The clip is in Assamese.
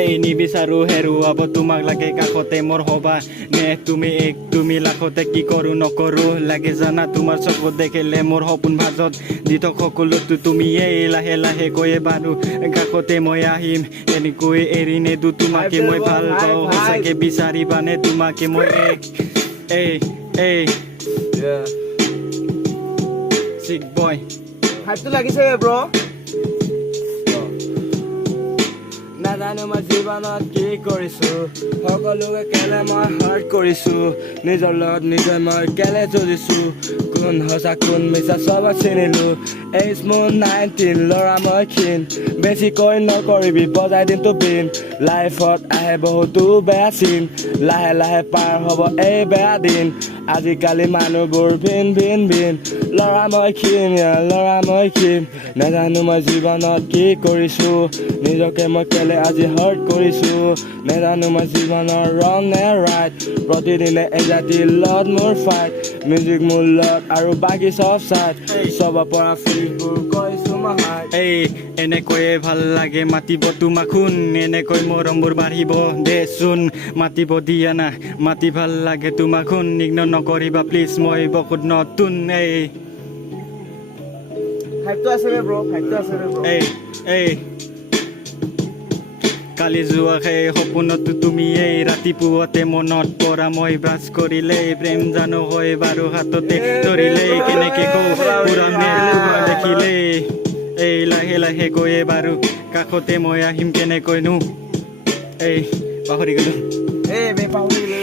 এই নিবিচাৰো হেৰুৱাব তোমাক লাগে কাষতে মোৰ হবা নে তুমি লাখতে কি কৰো নকৰো লাগে জানা তোমাৰ চকুত দেখিলে মোৰ সপোন ভাজত দিতক সকলোতো তুমিয়েই লাহে লাহে কৈয়ে বাৰু কাষতে মই আহিম এনেকৈ এৰি নেদো তোমাকে মই ভাল পাওঁ সঁচাকে বিচাৰিবানে তোমাকে মই এই চিক বয় হাইপটো লাগিছে ব্ৰ নাজানো মই জীৱনত কি কৰিছো সকলোকে কেলে মই হাৰ্ট কৰিছো নিজৰ লগত নিজে মই কেলে যুঁজিছো কোন সঁচা কোন মিছা চবক চিনিলো এইজ মোৰ 19 ল'ৰা মই ক্ষীণ বেছিকৈ নকৰিবি বজাই দিনটো বিন লাইফত আহে বহুতো বেয়া চিন লাহে লাহে পাৰ হ'ব এই বেয়া দিন আজিকালি মানুহবোৰ ভিন ল'ৰা মই ক্ষীণ নাজানো মই জীৱনত কি কৰিছো নিজকে মই কেলে আজি হাৰ্ট কৰিছো নাজানো মই জীৱনৰ ৰং নে ৰাইট প্ৰতিদিনে এজাতি লগত মোৰ ফাইট মিউজিক মোৰ লগত আৰু বাকী চব চাইড চবৰ পৰা ফিলবোৰ কৰিছো মই হাইট এই এনেকৈয়ে ভাল লাগে মাতিব তোমাক শুন এনেকৈ মৰমবোৰ বাঢ়িব দেচোন মাতিব দিয়া না মাতি ভাল লাগে তোমাক শুন ইগনৰ নকৰিবা প্লিজ মই বহুত নতুন হাইপটো আছে ৰে ব্ৰ হাইপটো আছে ৰে ব্ৰ এই কালি যোৱা সেই সপোনতো তুমি এই ৰাতিপুৱাতে মনত পৰা মই ব্ৰাছ কৰিলে প্ৰেম জানো হয় বাৰু হাততে ধৰিলে কেনেকে দেখিলে এই লাহে লাহে গৈয়ে বাৰু কাষতে মই আহিম কেনেকৈনো এই পাহৰি গলো বে পাহৰি গ'লো